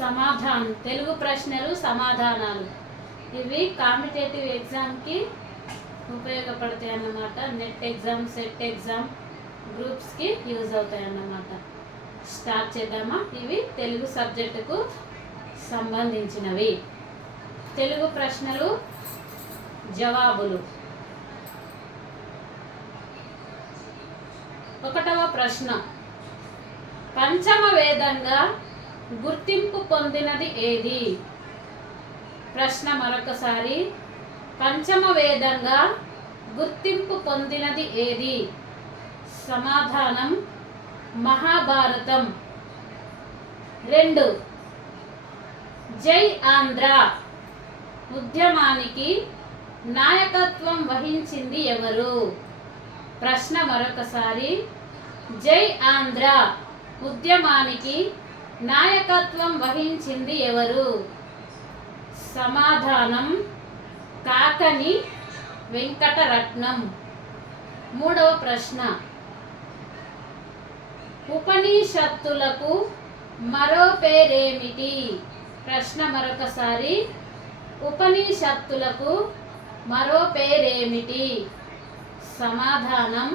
సమాధానం తెలుగు ప్రశ్నలు సమాధానాలు ఇవి కాంపిటేటివ్ ఎగ్జామ్కి ఉపయోగపడతాయి అన్నమాట. నెట్ ఎగ్జామ్, సెట్ ఎగ్జామ్, గ్రూప్స్కి యూజ్ అవుతాయి అన్నమాట. స్టార్ట్ చేద్దామా? ఇవి తెలుగు సబ్జెక్టుకు సంబంధించినవి. తెలుగు ప్రశ్నలు, జవాబులు. 1వ ప్రశ్న, పంచమ వేదంగా గుర్తింపు పొందినది ఏది? ప్రశ్న మరొకసారి, పంచమ వేదంగా గుర్తింపు పొందినది ఏది? సమాధానం మహాభారతం. 2, జై ఆంధ్ర ఉద్యమానికి నాయకత్వం వహించింది ఎవరు? ప్రశ్న మరొకసారి, జై ఆంధ్ర ఉద్యమానికి నాయకత్వం వహించింది ఎవరు? సమాధానం కాకని వెంకటరత్నం. 3వ ప్రశ్న, ఉపనిషత్తులకు మరో పేరేమిటి? ప్రశ్న మరొకసారి, ఉపనిషత్తులకు మరో పేరేమిటి? సమాధానం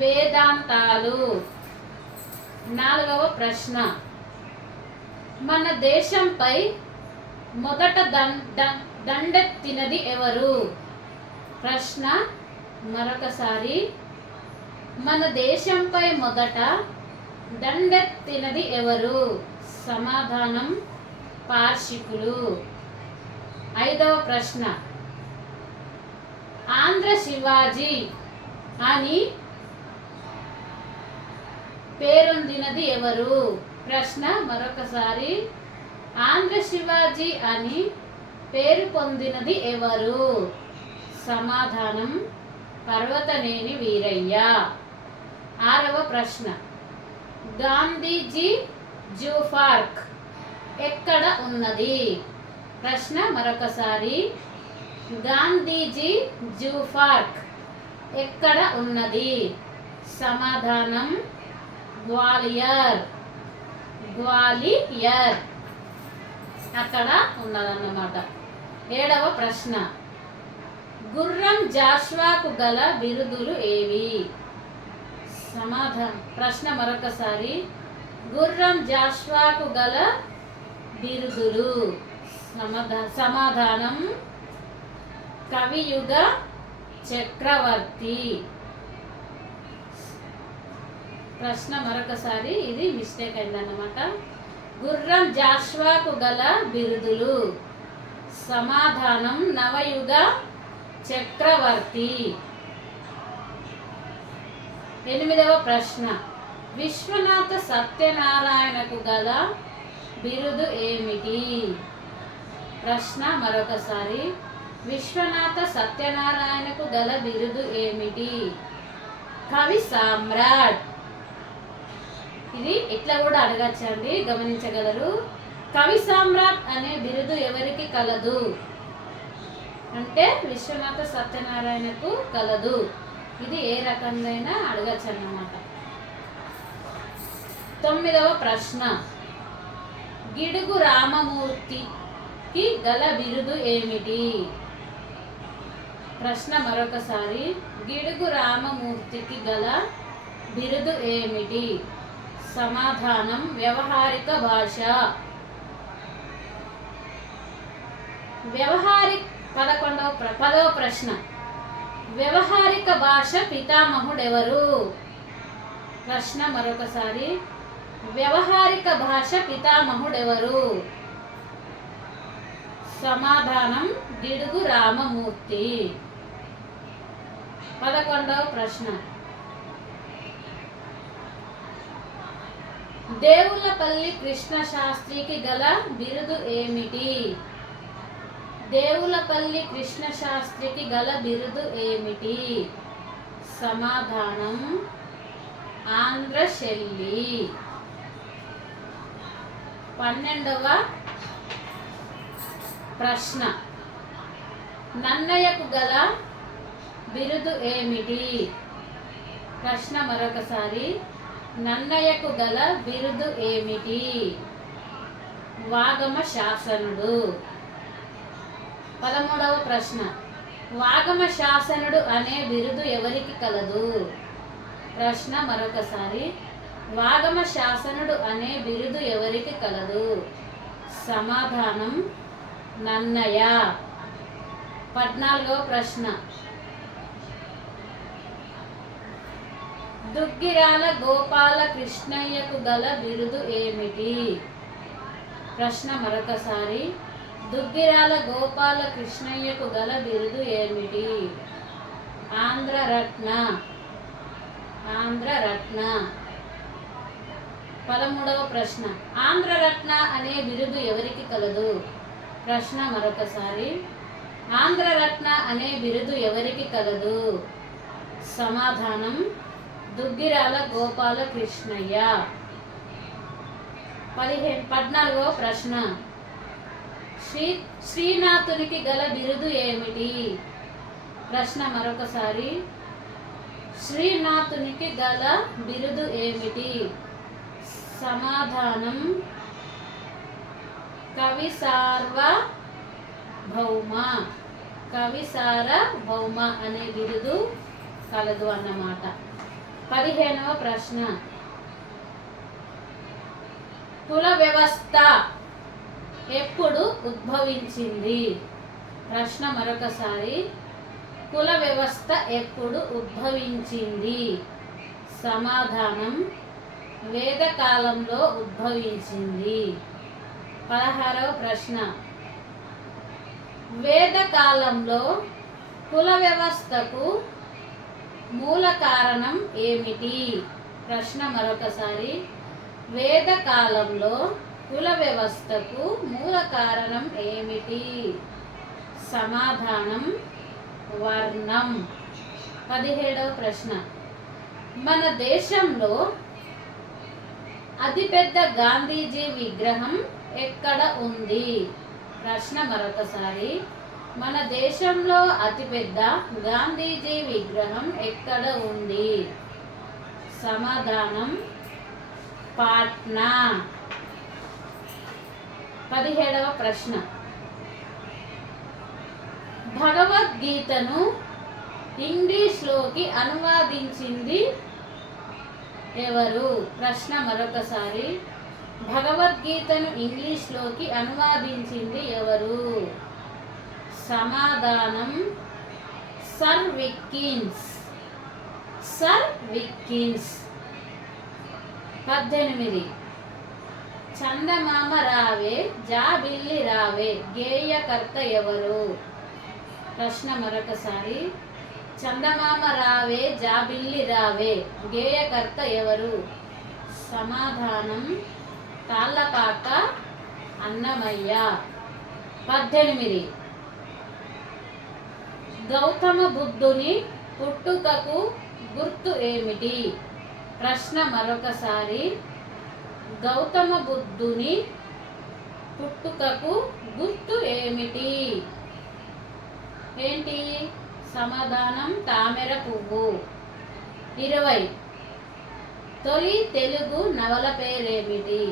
వేదాంతాలు. 4వ ప్రశ్న, మన దేశంపై మొదట దండెత్తినది ఎవరు? ప్రశ్న మరొకసారి, మన దేశంపై మొదట దండెత్తినది ఎవరు? సమాధానం పార్శికులు. 5వ ప్రశ్న, ఆంధ్ర శివాజీ అని పేరొందినది ఎవరు? ప్రశ్న మరొకసారి, ఆంధ్ర శివాజీ అని పేరు పొందినది ఎవరు? సమాధానం పర్వతనేని వీరయ్య. 6వ ప్రశ్న, గాంధీజీ జూ పార్క్ ఎక్కడ ఉన్నది? ప్రశ్న మరొకసారి, గాంధీజీ జూ పార్క్ ఎక్కడ ఉన్నది? సమాధానం గ్వాలియర్. అక్కడ ఉన్నదన్నమాట. 7వ ప్రశ్న, గుర్రం జాషువాకు గల బిరుదులు ఏవి? సమాధానం. ప్రశ్న మరొకసారి, గుర్రం జాషువాకు గల బిరుదులు. సమాధానం కవియుగ చక్రవర్తి. ప్రశ్న మరొకసారి, ఇది మిస్టేక్ అయిందన్నమాట. గుర్రం జాషువాకు గల బిరుదులు. సమాధానం నవయుగ చక్రవర్తి. 8వ ప్రశ్న, విశ్వనాథ సత్యనారాయణకు గల బిరుదు ఏమిటి? ప్రశ్న మరొకసారి, విశ్వనాథ సత్యనారాయణకు గల బిరుదు ఏమిటి? కవి సామ్రాట్. ఇది ఇట్లా కూడా అడగచ్చండి, గమనించగలరు. కవి సామ్రాట్ అనే బిరుదు ఎవరికి కలదు అంటే విశ్వనాథ సత్యనారాయణకు కలదు. ఇది ఏ రకంగా అడగచ్చు అన్నమాట. 9వ ప్రశ్న, గిడుగు రామమూర్తికి గల బిరుదు ఏమిటి? ప్రశ్న మరొకసారి, గిడుగు రామమూర్తికి గల బిరుదు ఏమిటి? సమాధానం వ్యవహారిక భాష. 10వ ప్రశ్న, వ్యవహారిక భాష పితామహుడెవరు? ప్రశ్న మరొకసారి, వ్యవహారిక భాష పితామహుడెవరు? సమాధానం గిడుగు రామమూర్తి. 11వ ప్రశ్న, దేవులపల్లి కృష్ణ శాస్త్రికి గల బిరుదు ఏమిటి? దేవులపల్లి కృష్ణ శాస్త్రికి గల బిరుదు ఏమిటి? సమాధానం ఆంధ్రశెల్లి. 12వ ప్రశ్న, నన్నయ్యకు గల బిరుదు ఏమిటి? ప్రశ్న మరొకసారి, నన్నయ్యకు గల బిరుదు ఏమిటి? వాగమ శాసనుడు. 13వ ప్రశ్న, వాగమ శాసనుడు అనే బిరుదు ఎవరికి కలదు? ప్రశ్న మరొకసారి, వాగమ శాసనుడు అనే బిరుదు ఎవరికి కలదు? సమాధానం నన్నయ. 14వ ప్రశ్న, దుగ్గిరాల గోపాల కృష్ణయ్యకు గల బిరుదు ఏమిటి? ప్రశ్న మరొకసారి, దుగ్గిరాల గోపాల కృష్ణయ్యకు గల బిరుదు ఏమిటి? ఆంధ్రరత్న. 13వ ప్రశ్న, ఆంధ్రరత్న అనే బిరుదు ఎవరికి కలదు? ప్రశ్న మరొకసారి, ఆంధ్రరత్న అనే బిరుదు ఎవరికి కలదు? సమాధానం దుగ్గిరాల గోపాల కృష్ణయ్య. 14వ ప్రశ్న, శ్రీనాథునికి గల బిరుదు ఏమిటి? ప్రశ్న మరొకసారి, శ్రీనాథునికి గల బిరుదు ఏమిటి? సమాధానం కవి సార్వభౌమ. కవి సార్వభౌమ అనే బిరుదు కలదు అన్నమాట. 15వ ప్రశ్న, కుల వ్యవస్థ ఎప్పుడు ఉద్భవించింది? ప్రశ్న మరొకసారి, కుల వ్యవస్థ ఎప్పుడు ఉద్భవించింది? సమాధానం వేదకాలంలో ఉద్భవించింది. 16వ ప్రశ్న, వేదకాలంలో కుల వ్యవస్థకు మూల కారణం ఏమిటి? ప్రశ్న మరొకసారి, వేదకాలంలో కుల వ్యవస్థకు మూల కారణం ఏమిటి? సమాధానం వర్ణం. 17వ ప్రశ్న, మన దేశంలో అతిపెద్ద గాంధీజీ విగ్రహం ఎక్కడ ఉంది? ప్రశ్న మరొకసారి, మన దేశంలో అతిపెద్ద గాంధీజీ విగ్రహం ఎక్కడ ఉంది? సమాధానం పాట్నా. 17వ ప్రశ్న, భగవద్గీతను ఇంగ్లీష్లోకి అనువాదించింది ఎవరు? ప్రశ్న మరొకసారి, భగవద్గీతను ఇంగ్లీష్లోకి అనువాదించింది ఎవరు? సమాధానం సర్ విట్కిన్స్. 18, చందమామ రావే జాబిల్లి రావే గేయకర్త ఎవరు? ప్రశ్న మరొకసారి, చందమామ రావే జాబిల్లి రావే గేయకర్త ఎవరు? సమాధానం తాళ్ళపాక అన్నమయ్య. 18, గౌతమ బుద్ధుని పుట్టుకకు గుర్తు ఏమిటి? ప్రశ్న మరొకసారి, గౌతమ బుద్ధుని పుట్టుకకు గుర్తు ఏమిటి? ఏంటి? సమాధానం తామర పువ్వు. 20, తొలి తెలుగు నవల పేరేమిటి?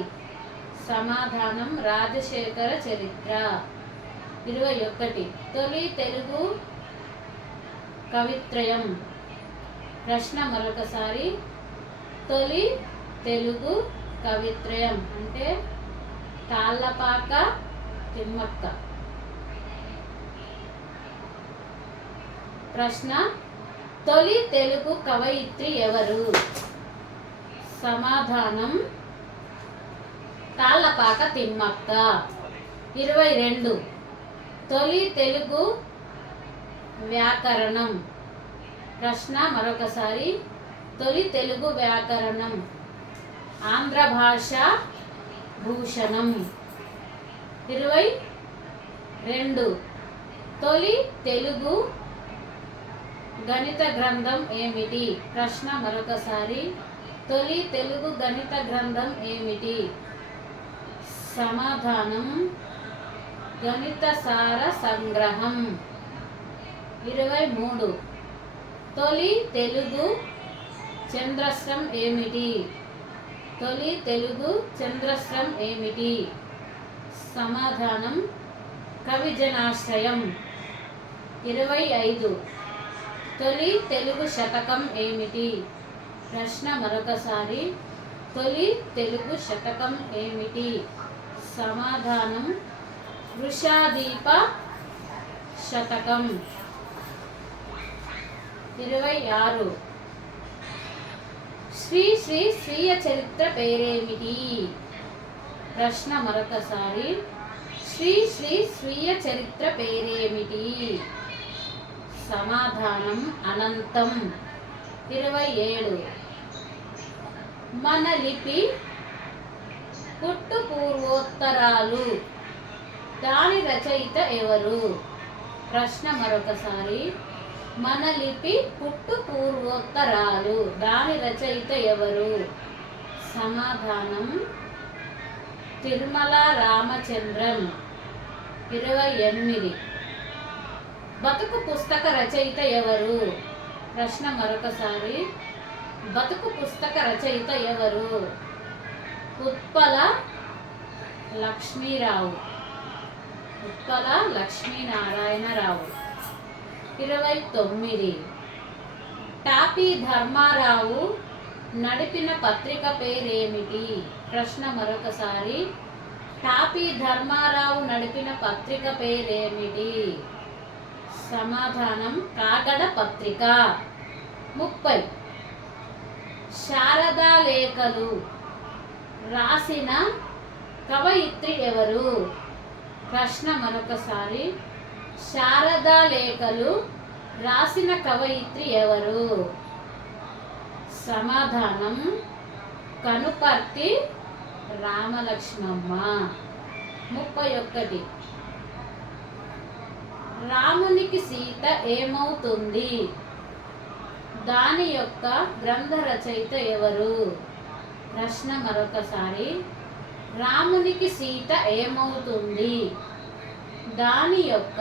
సమాధానం రాజశేఖర చరిత్ర. 21, తొలి తెలుగు కవిత్రయం. ప్రశ్న మరొకసారి, తొలి తెలుగు కవిత్రయం అంటే తాళ్ళపాక తిమ్మక్క. ప్రశ్న, తొలి తెలుగు కవయిత్రి ఎవరు? సమాధానం తాళ్ళపాక తిమ్మక్క. 22, తొలి తెలుగు వ్యాకరణం. ప్రశ్న మరొకసారి, తొలి తెలుగు వ్యాకరణం ఆంధ్ర భాష భూషణం. 22, తొలి తెలుగు గణిత గ్రంథం ఏమిటి? ప్రశ్న మరొకసారి, తొలి తెలుగు గణిత గ్రంథం ఏమిటి? సమాధానం గణిత సార సంగ్రహం. 23, తొలి తెలుగు చంద్రస్రం ఏమిటి? తొలి తెలుగు చంద్రస్రం ఏమిటి? సమాధానం కవిజనాశ్రయం. 25. తొలి తెలుగు శతకం ఏమిటి? ప్రశ్న మరొకసారి. తొలి తెలుగు శతకం ఏమిటి? సమాధానం వృషాదీప శతకం. 26. శ్రీ స్వీయ చరిత్ర పేరేమిటి? ప్రశ్న మరొకసారి. శ్రీ స్వీయ చరిత్ర పేరేమిటి? సమాధానం అనంతం. 27. మన లిపి పుట్టు పూర్వోత్తరాలు దాని రచయిత ఎవరు? ప్రశ్న మరొకసారి. మన లిపి పుట్టు పూర్వోత్తరాలు దాని రచయిత ఎవరు? సమాధానం తిరుమల రామచంద్రన్. 28. బతుకు పుస్తక రచయిత ఎవరు? ప్రశ్న మరొకసారి. బతుకు పుస్తక రచయిత ఎవరు? ఉత్పల లక్ష్మీరావు. ఉత్పల లక్ష్మీనారాయణరావు. 29. టాపీ ధర్మారావు నడిపిన పత్రిక పేరేమిటి? ప్రశ్న మరొకసారి. టాపీ ధర్మారావు నడిపిన పత్రిక పేరేమిటి? సమాధానం కాగడ పత్రిక. 30. శారదా లేఖలు రాసిన కవయిత్రి ఎవరు? ప్రశ్న మరొకసారి. శారదా లేఖలు రాసిన కవయిత్రి ఎవరు? సమాధానం కనుపర్తి రామలక్ష్మమ్మ. 31. రామునికి సీత ఏమవుతుంది దాని యొక్క గ్రంథ రచయిత ఎవరు? ప్రశ్న మరొకసారి. రామునికి సీత ఏమవుతుంది దాని యొక్క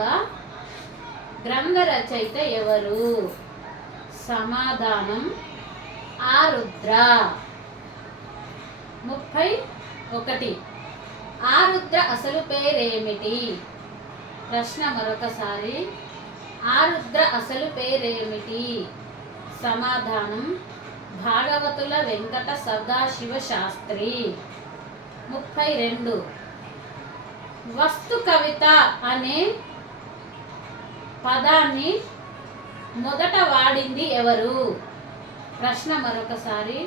గ్రంథ రచయిత ఎవరు? సమాధానం ఆరుద్ర. 31. ఆరుద్ర అసలు పేరేమిటి? ప్రశ్న మరొకసారి. ఆరుద్ర అసలు పేరేమిటి? సమాధానం భాగవతుల వెంకట సదాశివ శాస్త్రి. 32. వస్తు కవిత అనే పదాన్ని మొదట వాడింది ఎవరు? ప్రశ్న మరొకసారి.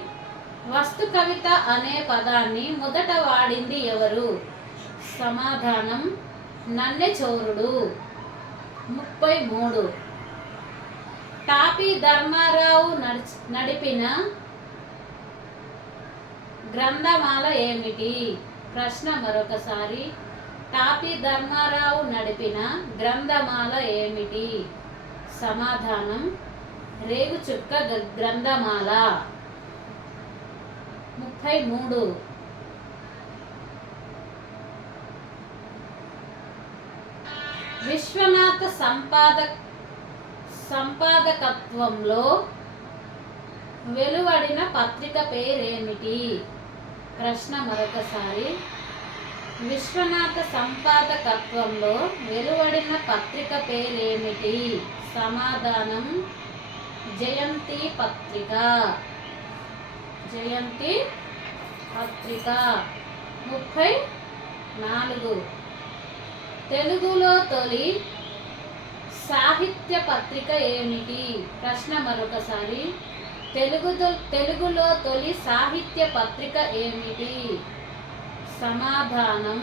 వస్తు కవిత అనే పదాన్ని మొదట వాడింది ఎవరు? సమాధానం నన్నెచోరుడు. 33. టాపీ ధర్మారావు నడిపిన గ్రంథమాల ఏమిటి? ప్రశ్న మరొకసారి. టాపీ ధర్మారావు నడిపిన గ్రంథమాల ఏమిటి? సమాధానం రేగుచుక్క గ్రంథమాల. 33. విశ్వనాథ సంపాదకత్వంలో వెలువడిన పత్రిక పేరేమిటి? ప్రశ్న మరొకసారి. విశ్వనాథ సంపాదకత్వంలో వెలువడిన పత్రిక పేరేమిటి? సమాధానం జయంతి పత్రిక. జయంతి పత్రిక. 34. తెలుగులో తొలి సాహిత్య పత్రిక ఏమిటి? ప్రశ్న మరొకసారి. తెలుగులో తొలి సాహిత్య పత్రిక ఏమిటి? సమాధానం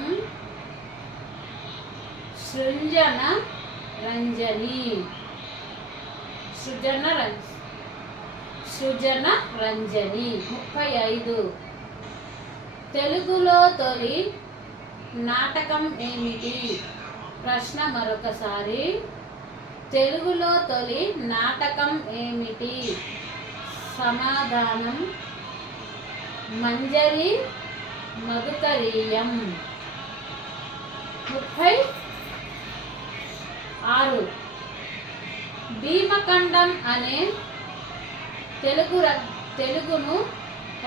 సృజన రంజని. సృజన రంజని. 35. తెలుగులో తొలి నాటకం ఏమిటి? ప్రశ్న మరొకసారి. తెలుగులో తొలి నాటకం ఏమిటి? సమాధానం మంజరి మధుకరీయం. 36. భీమఖండం అనే తెలుగును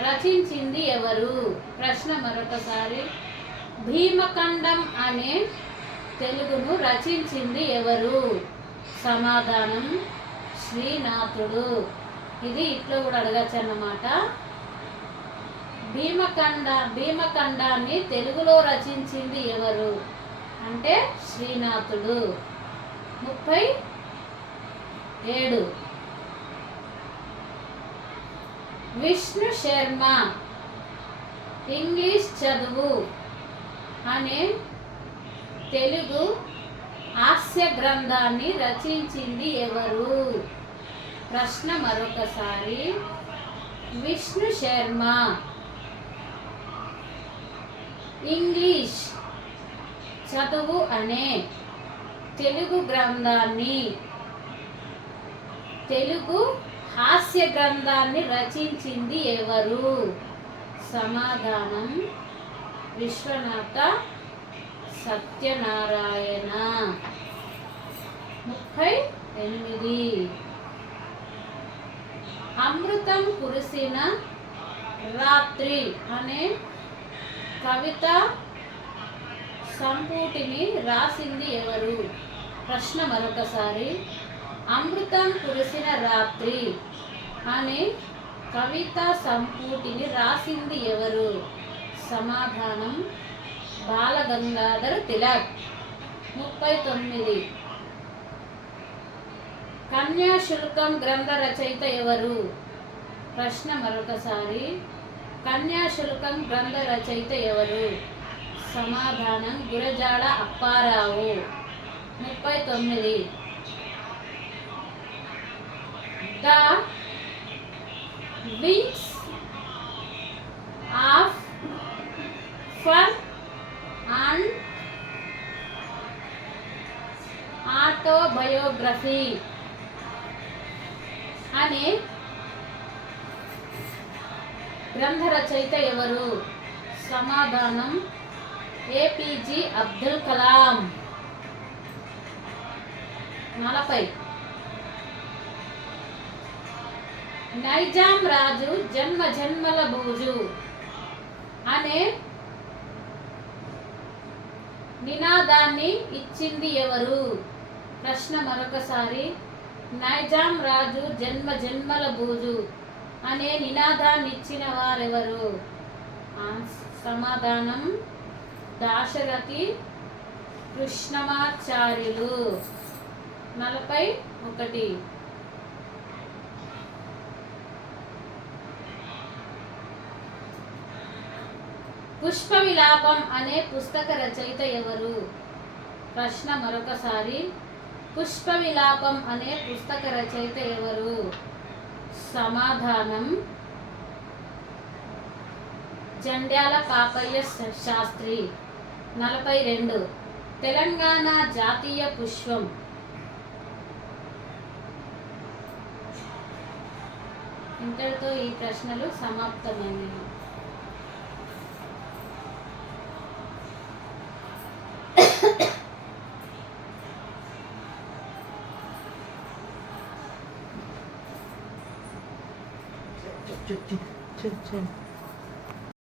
రచించింది ఎవరు? ప్రశ్న మరొకసారి. భీమఖండం అనే తెలుగును రచించింది ఎవరు? సమాధానం శ్రీనాథుడు. ఇది ఇట్లా కూడా అడగచ్చు అన్నమాట. భీమఖండాన్ని తెలుగులో రచించింది ఎవరు అంటే శ్రీనాథుడు. 37 విష్ణు శర్మ ఇంగ్లీష్ చదువు అనే తెలుగు హాస్య గ్రంథాన్ని రచించింది ఎవరు? ప్రశ్న మరొకసారి. విష్ణు శర్మ ఇంగ్లీష్ చదువు అనే తెలుగు గ్రంథాన్ని తెలుగు హాస్య గ్రంథాన్ని రచించింది ఎవరు? సమాధానం విశ్వనాథ సత్యనారాయణ. 38 అమృతం కురిసిన రాత్రి అనే కవిత సంపుటిని రాసింది ఎవరు? ప్రశ్న మరొకసారి. అమృతం కురిసిన రాత్రి అనే కవిత సంపుటిని రాసింది ఎవరు? సమాధానం బాలగంగాధర తిలక్. 39 కన్యాశుల్కం గ్రంథ రచయిత ఎవరు? ప్రశ్న మరొకసారి. కన్యాశుల్కం గ్రంథ రచయిత ఎవరు? సమాధానం Gurajada Apparao. 39 the wings of for and autobiography అనే గ్రంథ రచయిత ఎవరు? సమాధానం ఏపీజే అబ్దుల్ కలాం. 40 నైజాం రాజు జన్మ జన్మల బూజు అనే నినాదాన్ని ఇచ్చింది ఎవరు? ప్రశ్న మరొకసారి. నైజాం రాజు జన్మ జన్మల బూజు అనే నినాదాన్ని ఇచ్చిన వారెవరు? సమాధానం దాశరథి కృష్ణమాచార్యులు. 41 పుష్ప విలాపం అనే పుస్తక రచయిత ఎవరు? ప్రశ్న మరొకసారి. పుష్ప విలాపం అనే పుస్తక రచయిత ఎవరు? సమాధానం జండ్యాల పాపయ్య శాస్త్రి. 42 తెలంగాణ జాతీయ పుష్పం. ఇంతటితో ఈ ప్రశ్నలు సమాప్తమైనవి. 저